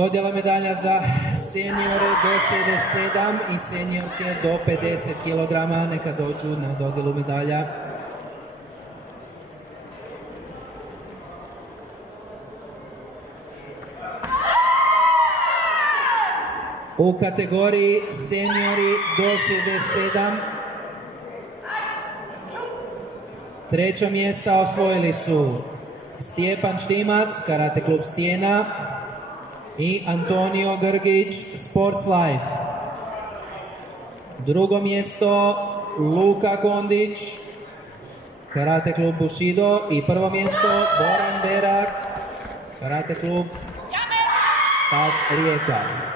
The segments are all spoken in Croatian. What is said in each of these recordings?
Dodjela medalja za seniore do 67 i seniorke do 50 kg. Neka dođu na dodjelu medalja. U kategoriji seniori do 67 treća mjesta osvojili su Stjepan Štimac, Karate klub Stijena, i Antonio Grgić, Sports Life. Drugo mjesto Luka Kondić, Karate klub Bushido, i prvo mjesto Boran Berak, Karate klub Tad Rijeka.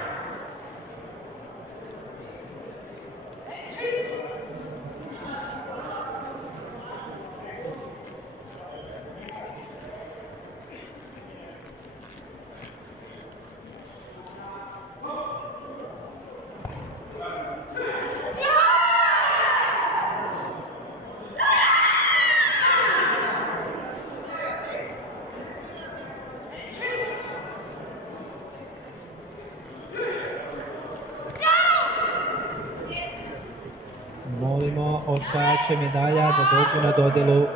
Molimo osvajače medalja da dođu na dodjelu